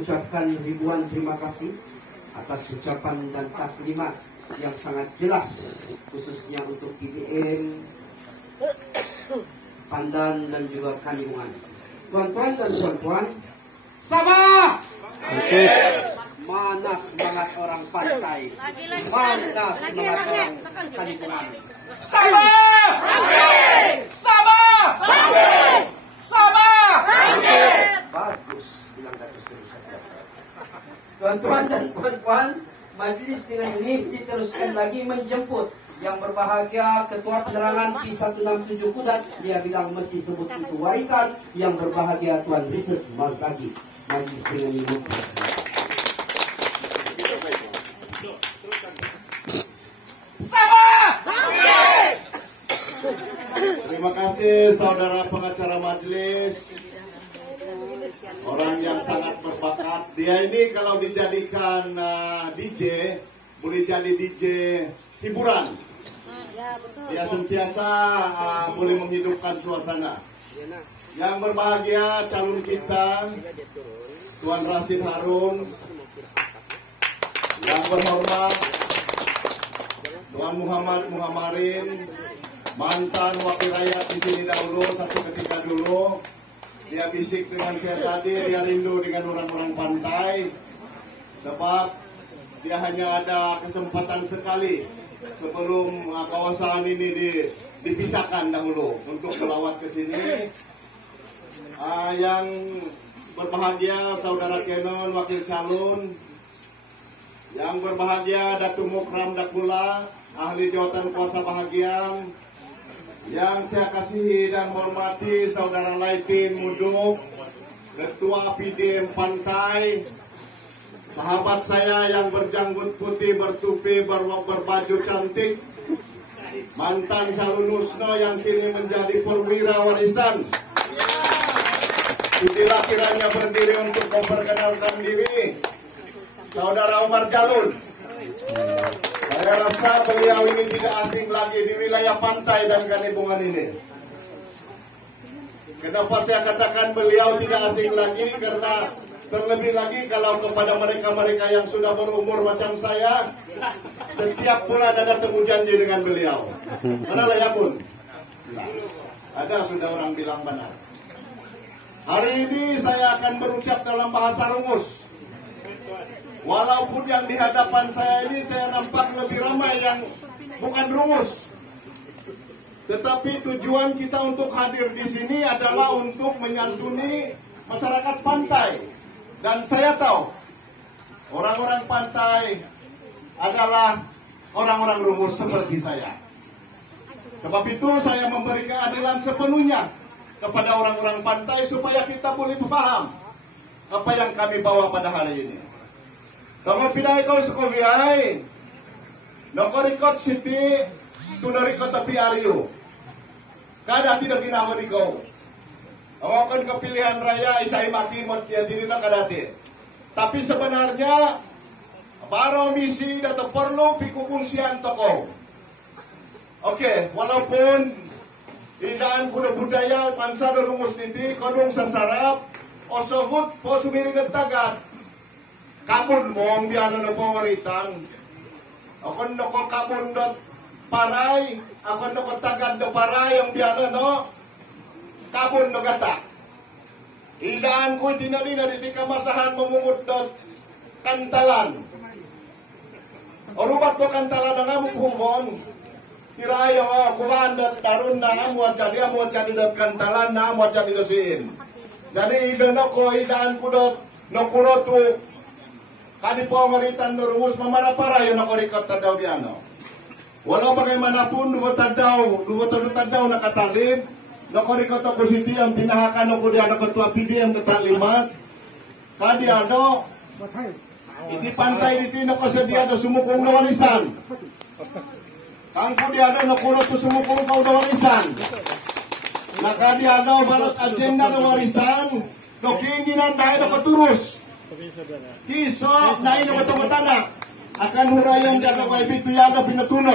mengucapkan ribuan terima kasih atas ucapan dan taklimat yang sangat jelas, khususnya untuk PDM, Pandan dan juga Kalimungan. Tuan-tuan dan puan-puan, sama. Oke. Mana semangat orang pantai? Mana semangat orang Kalimungan? Sama! Sama! Sama! Bagus, bilang Datuk Seri Satya. Tuan-tuan dan puan-puan, majelis dengan ini diteruskan lagi menjemput yang berbahagia Ketua Penerangan P167 Kudat. Dia bilang mesti sebut itu warisan. Yang berbahagia Tuan Richard Mazlagi. Majelis dengan ini. Sama! Terima kasih saudara pengacara majelis. Orang yang sangat berbakat. Dia ini kalau dijadikan DJ, boleh jadi DJ hiburan. Dia sentiasa boleh menghidupkan suasana. Yang berbahagia calon kita, Tuan Rashid Harun. Yang berhormat Tuan Muhammad Muhammarin, mantan wakil rakyat di sini dahulu, satu ketika dulu. Dia bisik dengan saya tadi, dia rindu dengan orang-orang pantai. Sebab dia hanya ada kesempatan sekali sebelum kawasan ini dipisahkan dahulu untuk melawat ke sini. Yang berbahagia Saudara Kenon, Wakil Calon. Yang berbahagia Datuk Mukram Dakula, Ahli Jawatan Kuasa Bahagia. Yang saya kasihi dan hormati Saudara Laitin Muduk, Ketua PDM Pantai. Sahabat saya yang berjanggut putih, bertupi, berbaju cantik, mantan calon Usno yang kini menjadi perwira warisan. Itulah kiranya berdiri untuk memperkenalkan diri, Saudara Omar Jalun. Saya rasa beliau ini tidak asing lagi di wilayah pantai dan Kalimungan ini. Kenapa saya katakan beliau tidak asing lagi? Karena terlebih lagi kalau kepada mereka-mereka yang sudah berumur macam saya, setiap bulan ada temu janji dengan beliau. Mana ya Bun? Ada sudah orang bilang benar. Hari ini saya akan berucap dalam bahasa rungus. Walaupun yang di hadapan saya ini saya nampak lebih ramai yang bukan rungus. Tetapi tujuan kita untuk hadir di sini adalah untuk menyantuni masyarakat pantai. Dan saya tahu orang-orang pantai adalah orang-orang rungus seperti saya. Sebab itu saya memberi keadilan sepenuhnya kepada orang-orang pantai supaya kita boleh paham apa yang kami bawa pada hari ini. Kalau pindah kau sekolah, noko rekod city, tuna rekod tapi Aryo. Kada tidak ginawa di kau. Awakan kepilihan raya isai mati mau dia diri nak kadati. Tapi sebenarnya para misi dan perlu pikukungsian toko. Oke, walaupun idaan budaya pansa rumus niti kodong sasarap, osohut po sumiri nagtagat. Kabun mo ang biyano na pangaritan. Ako noko kabun dot paray. Ako noko tagad do paray ang biyano no. Kabun no gata. Ilaan ko dinali na diti kamasahan mamungot dot kantalan. Orubat to kantalan na nga mong tirayo kumaan dot tarun na amuat jadi dot kantalan na amuat jadi dosin. Jadi ilan ko ilaan ko dot nokuro to kani po ngaritan nurumus mamarapara yun ako rikot tadaw diano. Walau bagaimanapun luwat tadaw nakatalib, nako rikot ako siti ang tinahakan ako diano ketua PDM ketalimat. Kadi ano, iti pantai diti nako sediado sumukong na warisan. Kangko diano nakulo to sumukong kau na warisan. Nakadi ano balot agenda na warisan, dokinginan dahil ako turus. Kiso na ino matang-matana akan hurayang jaga waibi tuyado pinatuno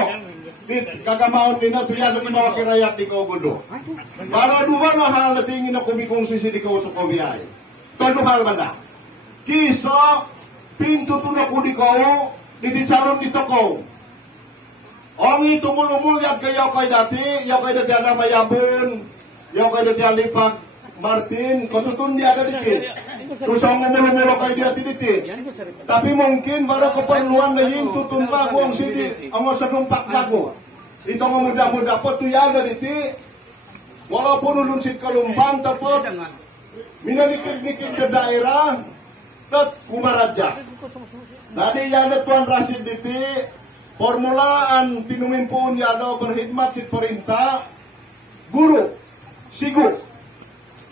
di kagamaon nino tuyado kimawa kirayat di Kaugudo. Para dua no hal na tingin na kumikong sisi di Kausukobiyay. Tono hal banda. Kiso, pintu tunak ko di ko, ditisalon dito ko. Ongi tumulumul yan kayo kay dati ada mayabun, yaw kay dati alipag Martin, kututun dia ada diti. Kusang umulumulo kay diti. Tapi mungkin baru keperluan na yung tutun bago ang sidi, ang sa numpak bago. Ito nga mudah-mudah po tuyada diti. Walaupun ulun sit kalumpang tapos minalikid-likid ke daerah tet kumaraja. Tadi yada Tuan Rasid diti formulaan pinumimpun yada berkhidmat sit perintah guru sigu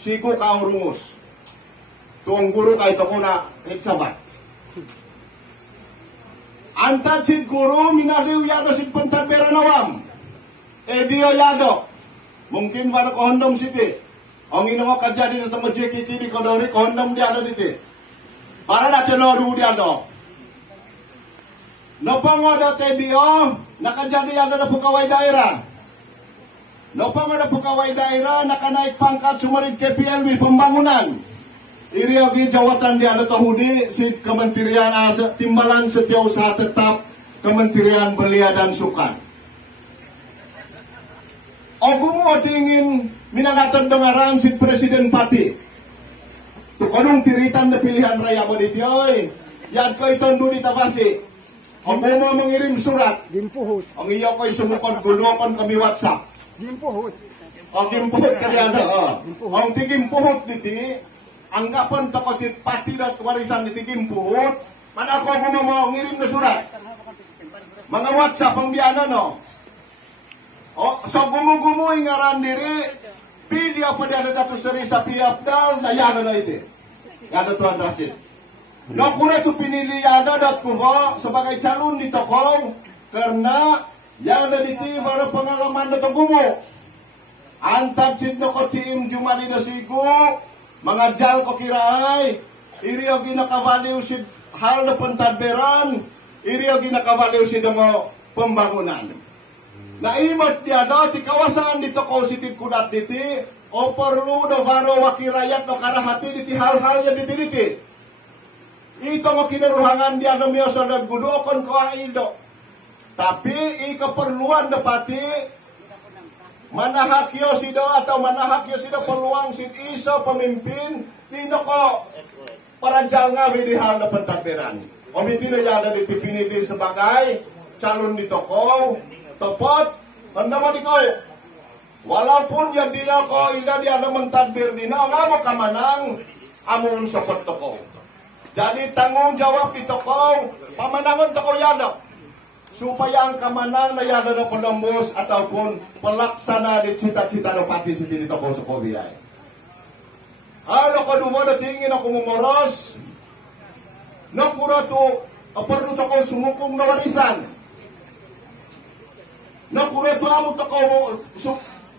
kaong rungus. Tuang guru kay to na hiksabat. Antad sit guru minaliw yada sit pentadberan awam. Dio yado. Mungkin para kondom siti. Ang inong kajadi na tamo JKT di kodori kondom dia ada diti. Para na tenoru dia do. No pangoda te dio nakajadi ada na pegawai daerah. No pangoda pegawai daerah nakanaik pangkat sumarid KPLB pembangunan. Iri ogi jawatan dia ada tahudi si Kementerian Timbalan Setiausaha Tetap Kementerian Belia dan Sukan. Ogu mo tingin minangatan dengaran si Presiden Pati. Tukonong tiritan na pilihan raya mo dito oy. Yan ko itong duli tapasi. Ogu mo mengirim surat. Gimpuhut. Ang iyo ko'y sumukon gulokon kami WhatsApp. Gimpuhut. O gimpuhut kaliana. Ang tigimpuhut diti. Anggapan toko Pati dat warisan diti gimpuhut. Mana ko mo mengirim na surat. Mga WhatsApp ang biyana no. Oh, so gumu-gumu ngaran diri, pilih apa dia ada Datuk Seri Sapi Abdal, dayana na iti. Ada Tuan Rasid. No kula itu pinili ada dat kuho sebagai calon di Tokong karena yang ada di tim baru pengalaman datang gumu. Antad sid no ko tim Jumali na sigo, mangajal ko kiraay, iri ogi nakavaliw sid hal na pentadberan, iri ogi nakavaliw sid mo pembangunan. Naimat dia dati kawasan dito ko sitid kudat diti o perlu do baro wakirayat do karahati diti hal-halnya diti. Ito mo kinaruhangan dia no miyoso dag gudokon ko aido. Tapi keperluan dapati manahakyo sido atau manahakyo sido peluang sid iso pemimpin tino ko paranjal nga di hal na pentadberan. O mitino yana diti pinili sebagai calon dito ko tepat, anda mati kau. Walaupun dia dina ko, ida dia ada mentadbir dina, ngamo kamanang, amun sopot toko. Jadi tanggung jawab di toko, pamanangan toko yada. Supaya ang kamanang na yada na penembus ataupun pelaksana di cita-cita no pati siti di toko Sokobiay. Halo kaduma na tingin ako mumoros, nakura to, perlu toko sumukong na warisan. Nakura to amo to ko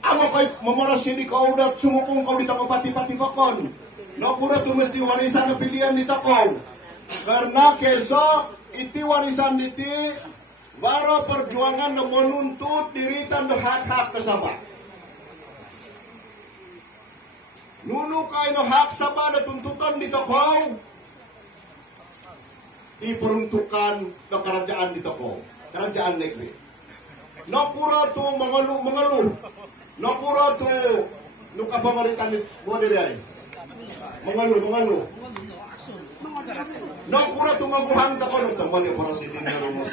amo kay mamoros sini ko udah sumukong kau di toko pati-pati kokon. Nakura to mesti warisan na pilihan di toko. Karena keso iti warisan diti baro perjuangan na menuntut diritan do hak-hak kasaba. Nunu kay no hak saba na tuntutan di toko. Iperuntukan ke kerajaan di toko, kerajaan negeri. Nakura to mengeluh. Nakura to nuka pamaritan mo diri ay. Mengeluh. Nakura to maguhang ta ko nung tamani para si dinero mo.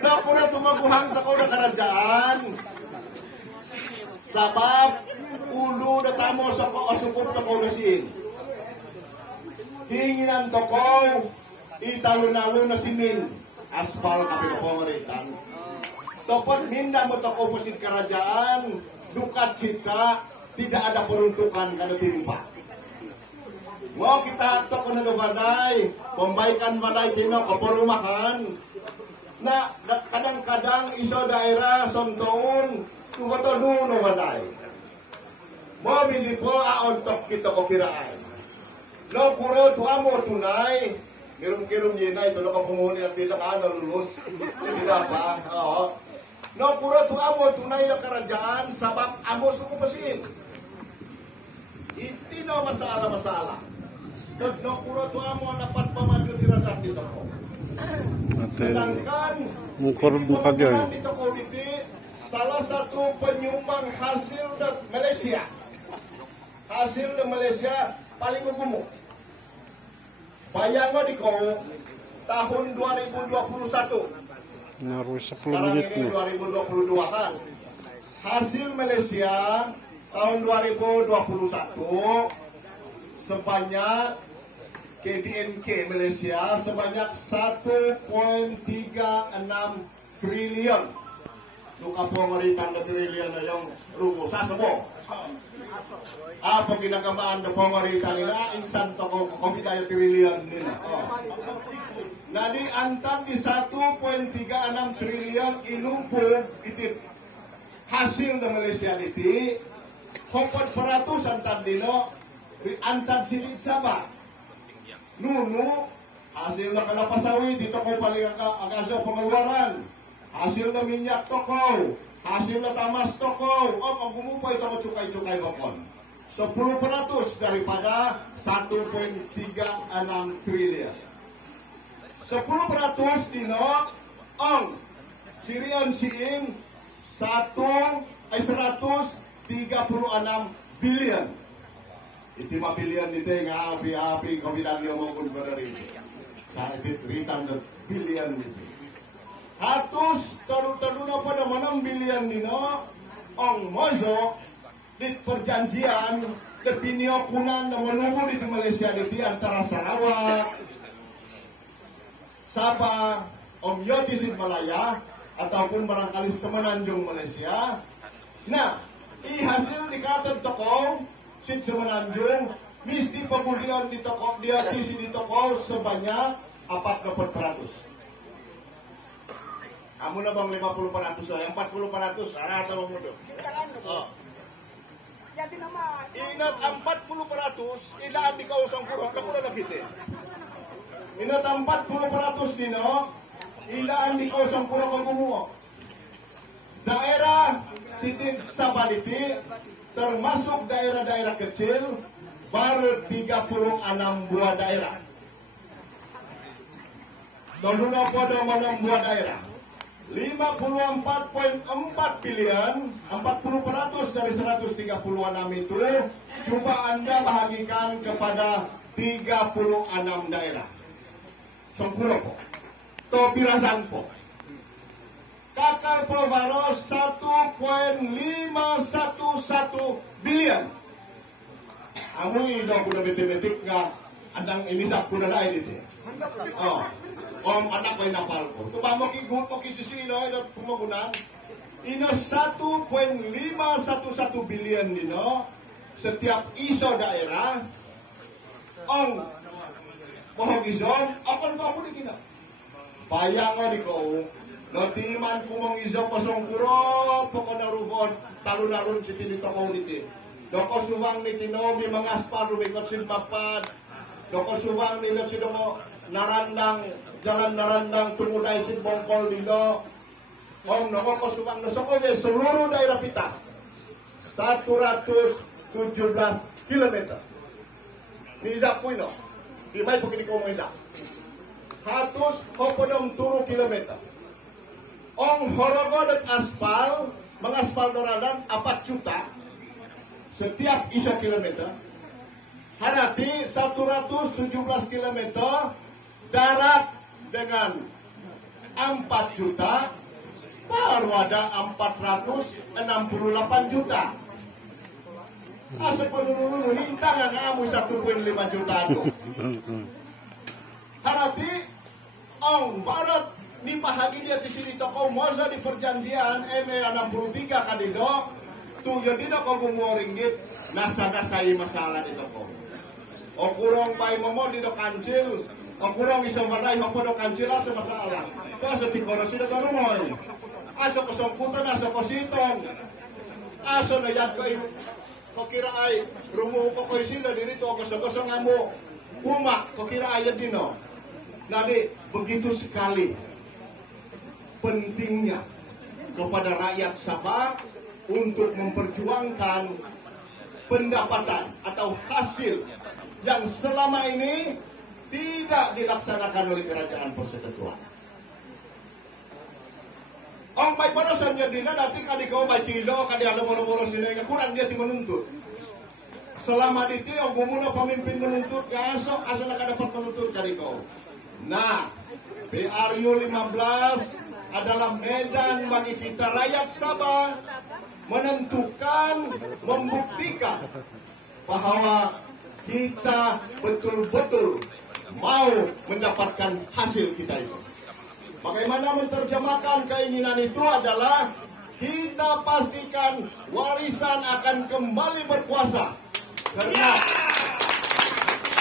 Nakura to maguhang ta ko na karajaan. Sabab ulo na tamo sa ko asupot ta ko nasin. Hinginan to ko italo-nalo na simin. Aspal kami pemerintahan. Topot minda mo toko pusin kerajaan, dukat cinta, tidak ada peruntukan kada timpa. Mau kita toko na balay, pembaikan balay tino ke perumahan. Na kadang-kadang iso daerah sontoon, tuwato no balay. Mau bili po untuk kita kopiraan. Lo puro tuamo tunay. Kirum-kirum yun ito, ka pumuli at dito ka, nalulus. Hindi na pa. Oo. No, puro ito amo, tunay na karajaan, sabab amo sukupasin. Itino masalah-masalah. Terus nokuro tu amo dapat pamaju dirasan di toko. Sedangkan pembangunan di toko ini salah satu penyumbang hasil dari Malaysia. Hasil dari Malaysia paling gemuk. Bayangkan di kau tahun 2021. Sekarang ini 2022 kan. Hasil Malaysia tahun 2021 sebanyak KDNK Malaysia sebanyak 1.36 triliun. Luka po ngaritan na triliun na yung rumo. Sasabo. Apa ginagamaan na po ngaritan nila? Insan to ko kumidaya triliun nila. Nadi antang di 1.36 triliun inumpog itit. Hasil na Malaysia iti. Hopot peratus antad dino. Antad silig saba. Nuno, hasil na kalapasawi, dito ko paling agaso pengeluaran. Hasil na minyak toko, hasil na tamas toko. Ang gumupay ito ko cukay-cukay bakon. 10% daripada 1.36 triliun. 10% dino, ang sirian siing 136 billion. Iti mapilian dito nga api-api kombinasyon mo kung rin. Sa ititritan na billion dito. Hatos, taru-taru na pa naman ang billion nino, ang mozo, dit perjanjian, ketiniokunan na menunggu di Malaysia dito antara Sarawak, Sabah, Om Yotisin Malaya, ataupun barangkali Semenanjung Malaysia. Nah, hasil dikatad toko, Sid Semenanjung, misti pemulihan di toko dia isi di toko sebanyak 40%. Kamu na bang 50%? Yang 40% arah sama mudo. Oh. Inat 40%, ilaan di kausang kurang, kamu na nakita. Inat 40% dino, ilaan di kausang kurang kagumuo. Daerah Sitin Sabaliti termasuk daerah-daerah kecil baru 36 buah daerah. Toluna pada 6 buah daerah. 54.4 bilion, 40% dari 136 itu coba Anda bahagikan kepada 36 daerah. Sempurna po. Topirasan po. Kakal Provaro 1.511 bilion. Amo ido ko na betik nga andang inisak ko na lain dito. Oh. Om anak ko napal ko. Tubamo ki guto ki sisino ito pumagunan. Ino 1.511 bilion nino setiap iso daerah. Ang mohogizon akan ko di kina. Bayangan di ko. Notiman kumong iso pasong kuro poko narubon talunarun si pinito community. Doko suwang ni tinobi mga aspal rumikot sin papad. Doko suwang ni si doko narandang jalan narandang tumuday sin bongkol nilo. Om doko ko suwang no sokoje seluruh daerah Pitas 117 kilometer. Nizak puino. Di may pagkini ko mo isa. Hatos hopodong turu kilometer. Ong horogon at aspal, mga aspal doradan, 4 juta setiap iso kilometer. Harati 117 kilometer darat dengan 4 juta, baru ada 468 juta. Asa penurun lintang ang amu 1.5 juta itu. Harati ong barat ni bahagi dia di sini toko moza di perjanjian ME63 kadido tuyo dina ko gumo ringgit nasa-nasay masalah di toko. O kurang bay momo di do kancil, o kurang isang maday ho do kancil sa masalah. Kaso ti kono sida karumoy. Aso ko songkutan aso ko siton. Aso na yad ko kira ay rumo ko ko sila dirito ko sa kosong amo. Umak ko kira ay dino. Nadi begitu sekali pentingnya kepada rakyat Sabah untuk memperjuangkan pendapatan atau hasil yang selama ini tidak dilaksanakan oleh Kerajaan Persekutuan. Ang may parasan niya din na dati kadi kau may kilo, kadi alam moro-moro sila, kurang dia ti menuntut. Selama dito, ang mumuna pamimpin menuntut, kaso na ka dapat menuntut kadi kau. Nah, PRU 15 adalah medan bagi kita rakyat Sabah menentukan, membuktikan bahwa kita betul-betul mau mendapatkan hasil kita itu. Bagaimana menerjemahkan keinginan itu adalah kita pastikan warisan akan kembali berkuasa. Karena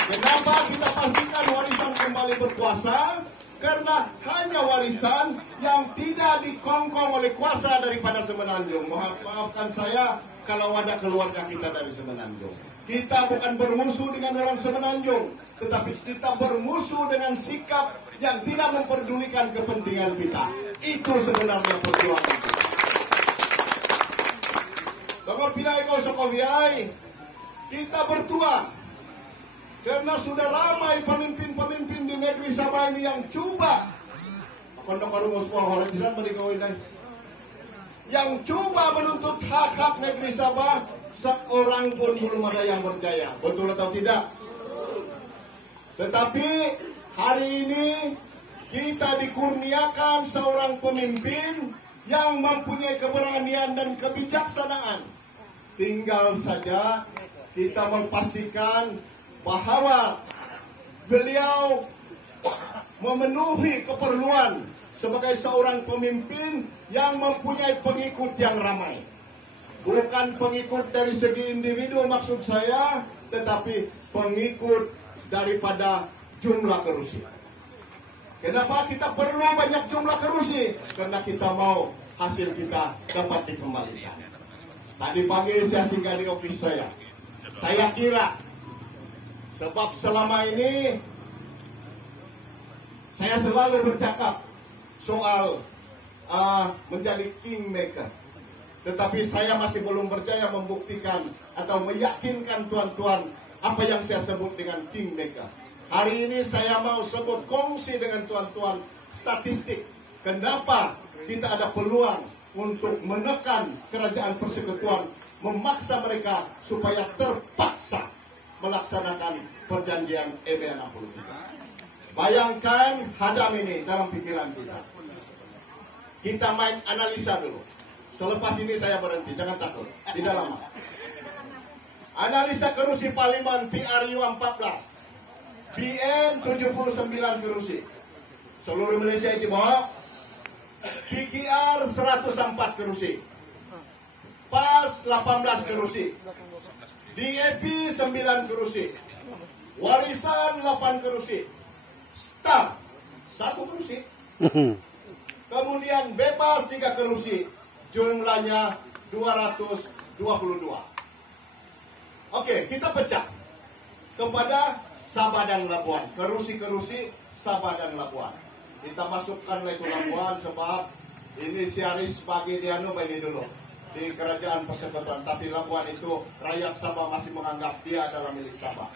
kenapa kita pastikan warisan kembali berkuasa? Karena hanya warisan yang tidak dikongkong oleh kuasa daripada Semenanjung. Maafkan saya kalau ada keluarga kita dari Semenanjung. Kita bukan bermusuh dengan orang Semenanjung, tetapi kita bermusuh dengan sikap yang tidak memperdulikan kepentingan kita. Itu sebenarnya perjuangan kita. Bapak Pinay kau Sokoviay, kita bertuah karena sudah ramai pemimpin-pemimpin di negeri Sabah ini yang coba yang coba menuntut hak-hak negeri Sabah, seorang pun belum ada yang berjaya. Betul atau tidak? Tetapi hari ini kita dikurniakan seorang pemimpin yang mempunyai keberanian dan kebijaksanaan. Tinggal saja kita memastikan bahwa beliau memenuhi keperluan sebagai seorang pemimpin yang mempunyai pengikut yang ramai. Bukan pengikut dari segi individu maksud saya, tetapi pengikut daripada jumlah kerusi. Kenapa kita perlu banyak jumlah kerusi? Karena kita mau hasil kita dapat dikembalikan. Tadi pagi saya singgah di office saya. Saya kira sebab selama ini saya selalu bercakap soal menjadi kingmaker. Tetapi saya masih belum berjaya membuktikan atau meyakinkan tuan-tuan apa yang saya sebut dengan kingmaker. Hari ini saya mau sebut kongsi dengan tuan-tuan statistik. Kenapa kita ada peluang untuk menekan Kerajaan Persekutuan, memaksa mereka supaya terpaksa melaksanakan perjanjian EBA 63. Bayangkan hadam ini dalam pikiran kita. Kita main analisa dulu. Selepas ini saya berhenti, jangan takut. Tidak lama. Analisa kerusi Parlemen PRU 14. BN 79 kerusi. Seluruh Malaysia itu bawa. PKR 104 kerusi. PAS 18 kerusi. DAP 9 kerusi. Warisan 8 kerusi. Staf 1 kerusi. Kemudian bebas 3 kerusi. Jumlahnya 222. Oke, kita pecah kepada Sabah dan Labuan. Kerusi-kerusi Sabah dan Labuan. Kita masukkan lagi Labuan sebab ini siaris bagi Diano ini dulu di Kerajaan Persekutuan. Tapi Labuan itu rakyat Sabah masih menganggap dia adalah milik Sabah.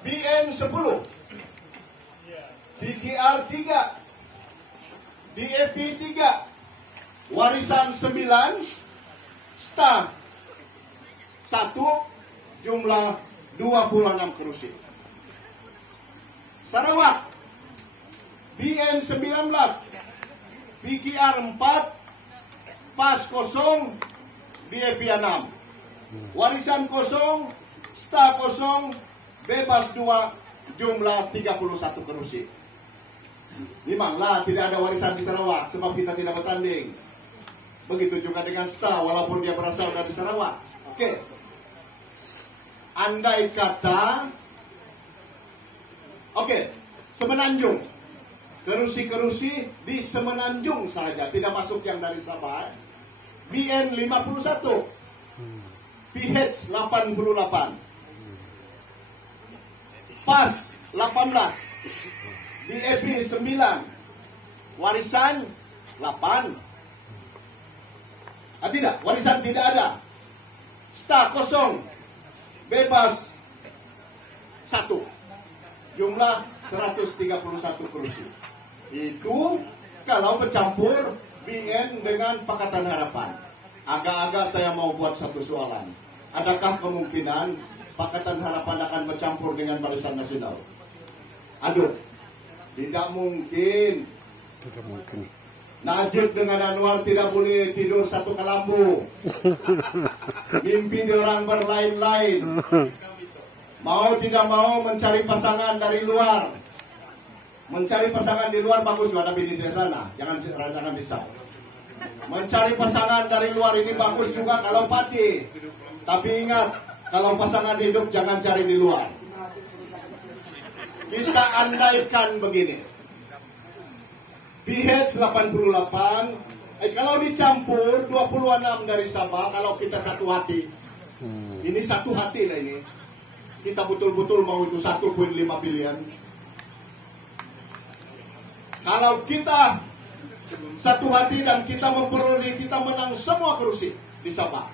BN 10, PKR 3, DAP 3, warisan 9, staf 1, jumlah 26 kerusi. Sarawak, BN 19, PKR 4, PAS 0, DAP 6. Warisan 0, staf 0, bebas 2, jumlah 31 kerusi. Memanglah tidak ada warisan di Sarawak sebab kita tidak bertanding. Begitu juga dengan staf walaupun dia berasal dari Sarawak. Oke. Andai kata Semenanjung. Kerusi-kerusi di Semenanjung saja, tidak masuk yang dari Sabah. BN 51, PH 88, PAS 18, DAP 9, warisan 8. Tidak, warisan tidak ada. Staf 0, bebas 1. Jumlah 131 kursi. Itu kalau bercampur BN dengan Pakatan Harapan. Agak-agak saya mau buat satu soalan. Adakah kemungkinan Pakatan Harapan akan bercampur dengan Barisan Nasional? Aduh, tidak mungkin. Tidak mungkin. Najib dengan Anwar tidak boleh tidur satu kelambu. Mimpi orang berlain-lain. Mau tidak mau mencari pasangan dari luar. Mencari pasangan di luar bagus juga, tapi di sana jangan bisa. Mencari pasangan dari luar ini bagus juga kalau pati. Tapi ingat, kalau pasangan hidup jangan cari di luar. Kita andaikan begini. BH 88, kalau dicampur 26 dari Sabah, kalau kita satu hati. Ini satu hati lah ini. Kita betul-betul mau itu 1,5 bilion. Kalau kita satu hati dan kita memperoleh, kita menang semua kursi di Sabah.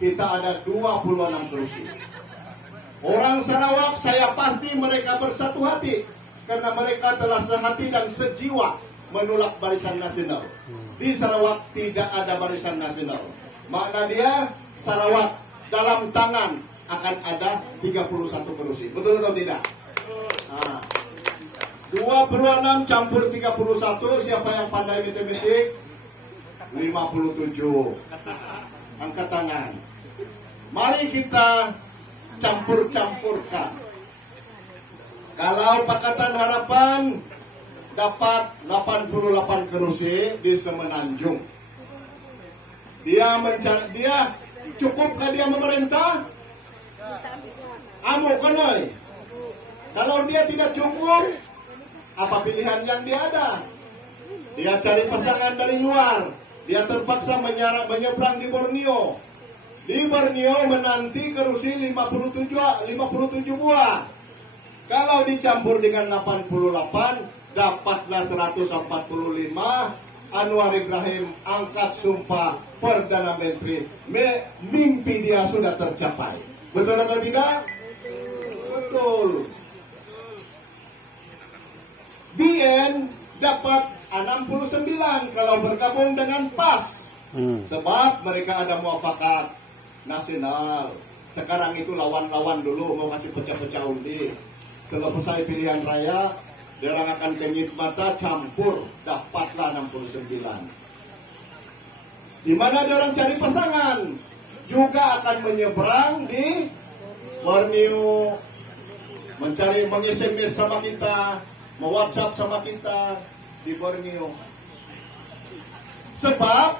Kita ada 26 kursi. Orang Sarawak saya pasti mereka bersatu hati. Karena mereka telah sehati dan sejiwa menolak Barisan Nasional. Di Sarawak tidak ada Barisan Nasional. Makna dia Sarawak dalam tangan akan ada 31 kursi. Betul atau tidak? Nah, 26 campur 31, siapa yang pandai matematik? 57. Angkat tangan. Mari kita campur-campurkan. Kalau Pakatan Harapan dapat 88 kursi di Semenanjung. Dia cukupkah dia memerintah? Amo kanoi. Kalau dia tidak cukup, apa pilihan yang dia ada? Dia cari pasangan dari luar. Dia terpaksa menyeberang di Borneo. Di Borneo menanti kursi 57 buah. Kalau dicampur dengan 88, dapatlah 145. Anwar Ibrahim angkat sumpah Perdana Menteri. Mimpi dia sudah tercapai. Betul atau tidak? Betul. BN dapat 69 kalau bergabung dengan PAS. Sebab mereka ada muafakat nasional. Sekarang itu lawan-lawan dulu mau kasih pecah-pecah undi. Selesai pilihan raya, dia akan kenyit mata campur, dapatlah 69. Di mana dia orang cari pasangan, juga akan menyeberang di Borneo, meng-SMS sama kita, me-WhatsApp sama kita di Borneo. Sebab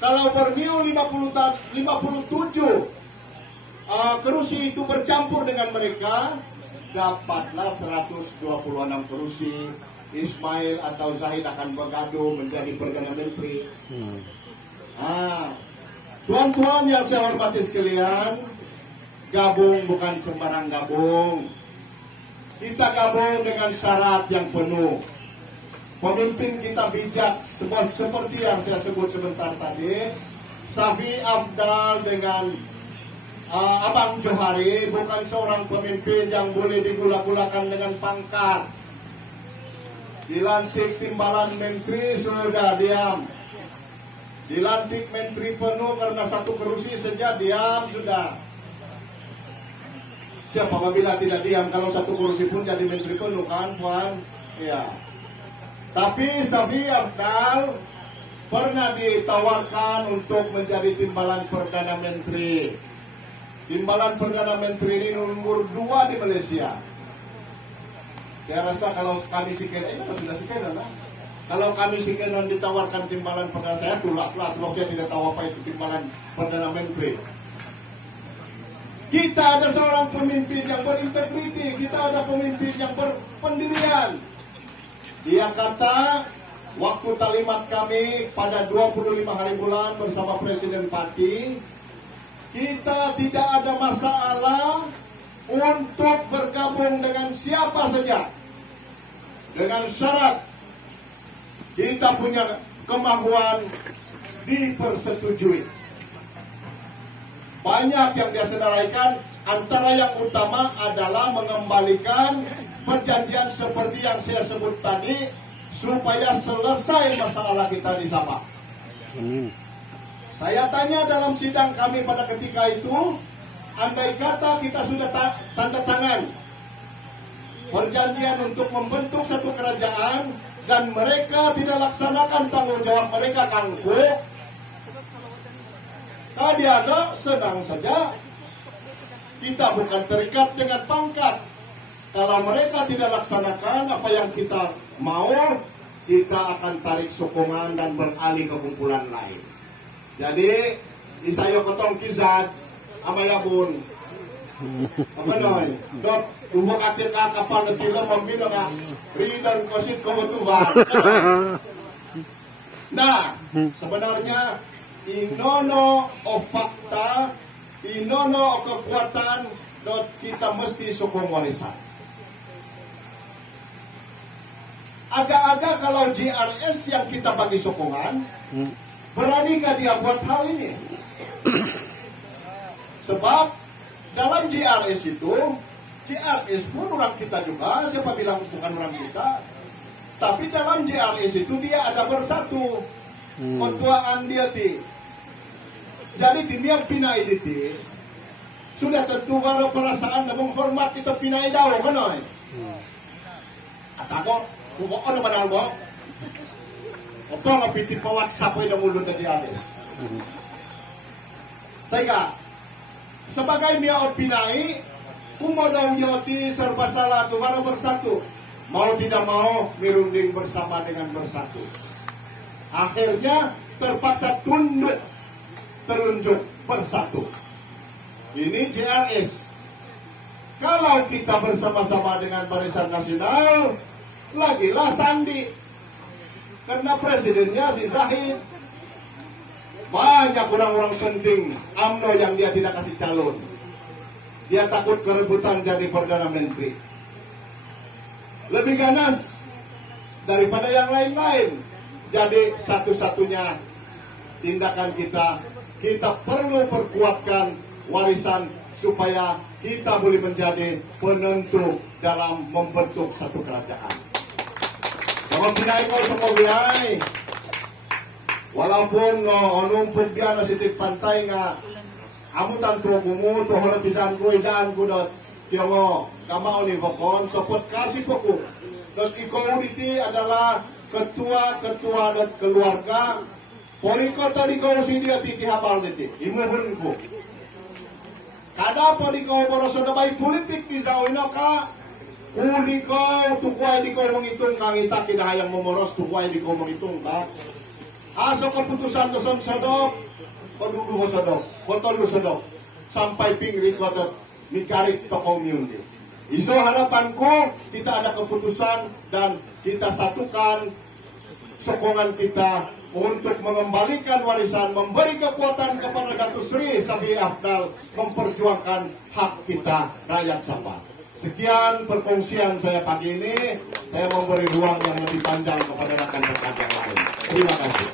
kalau Borneo 57 kursi itu bercampur dengan mereka, dapatlah 126 kursi. Ismail atau Zahid akan bergaduh menjadi Perdana Menteri. Tuan-tuan yang saya hormati sekalian, gabung bukan sembarang gabung. Kita gabung dengan syarat yang penuh. Pemimpin kita bijak, seperti yang saya sebut sebentar tadi. Safi Afdal dengan Abang Johari bukan seorang pemimpin yang boleh digula-gulakan dengan pangkat. Dilantik timbalan menteri sudah diam. Dilantik menteri penuh karena satu kursi saja diam sudah. Siapa apabila tidak diam kalau satu kursi pun jadi menteri penuh kan Puan? Ya. Tapi Safi Afdal pernah ditawarkan untuk menjadi timbalan Perdana Menteri. Timbalan Perdana Menteri ini nomor 2 di Malaysia. Saya rasa kalau kami Sikenan, sudah Sikenan lah. Kalau kami Sikenan ditawarkan timbalan Perdana, saya tolaklah sebab saya tidak tahu apa itu timbalan Perdana Menteri. Kita ada seorang pemimpin yang berintegriti, kita ada pemimpin yang berpendirian. Dia kata, waktu talimat kami pada 25 hari bulan bersama Presiden Parti, kita tidak ada masalah untuk bergabung dengan siapa saja. Dengan syarat kita punya kemampuan dipersetujui. Banyak yang dia senaraikan antara yang utama adalah mengembalikan perjanjian seperti yang saya sebut tadi, supaya selesai masalah kita di Sabah. Saya tanya dalam sidang kami pada ketika itu, andai kata kita sudah tanda tangan perjanjian untuk membentuk satu kerajaan dan mereka tidak laksanakan tanggung jawab mereka, Kangku, kadiana senang saja. Kita bukan terikat dengan pangkat. Kalau mereka tidak laksanakan apa yang kita mau, kita akan tarik sokongan dan beralih ke kumpulan lain. Jadi, isayo kotong kisah, amaya pun. Apa namanya? Dok, umur katil kapal na tila, mambino nga, ridan kosit ko tuhan. Nah, sebenarnya, inono o fakta, inono o kekuatan, dot kita mesti sokong warisan. Agak-agak kalau JRS yang kita bagi sokongan, beranikah dia buat hal ini? Sebab dalam JRS itu, JRS pun orang kita juga, siapa bilang bukan orang kita. Tapi dalam JRS itu dia ada bersatu. Ketuaan dia ti. Jadi tim yang pinai ti, sudah tentu kalau perasaan dan menghormat kita pinai daw, kan? Atako, kung ano man mo, ito ang pitit pa WhatsApp ay namulod na diyanes. Teka, sebagai miyaot pinai, kung mo daw miyoti serba salah itu baru bersatu. Mau tidak mau, mirunding bersama dengan bersatu. Akhirnya terpaksa tunduk, terunjuk bersatu. Ini JRS. Kalau kita bersama-sama dengan Barisan Nasional, lagilah Sandi. Karena presidennya si Zahid. Banyak orang-orang penting UMNO yang dia tidak kasih calon. Dia takut kerebutan jadi Perdana Menteri. Lebih ganas daripada yang lain-lain. Jadi satu-satunya tindakan kita perlu perkuatkan warisan supaya kita boleh menjadi penentu dalam membentuk satu kerajaan. Kalau pinay ko sa pagbihay, walaupun anong pagbihay na sitik pantay nga, amutan to kumuto, halapisan ko, idaan ko dot, tiyo kamao ni Vokon, kapot kasi po ko. Dot ikaw adalah ketua dan keluarga, poriko tadi kau sini dia titihapal niti, imuhun ko. Kada po di ko boroso na may politik di sa ka, uli ko, tukway di ko mangitong kangita, kinahayang momoros, tukway di ko mangitong ka. Aso keputusan doson sadok, paduduho sadok, botol sadok, sampai pingri ko at mikarik to community. Iso harapan ko, kita ada keputusan dan kita satukan sokongan kita untuk mengembalikan warisan, memberi kekuatan kepada Datuk Seri Safi Afdal memperjuangkan hak kita rakyat Sabah. Sekian perkongsian saya pagi ini. Saya memberi ruang yang lebih panjang kepada rekan-rekan yang lain. Terima kasih.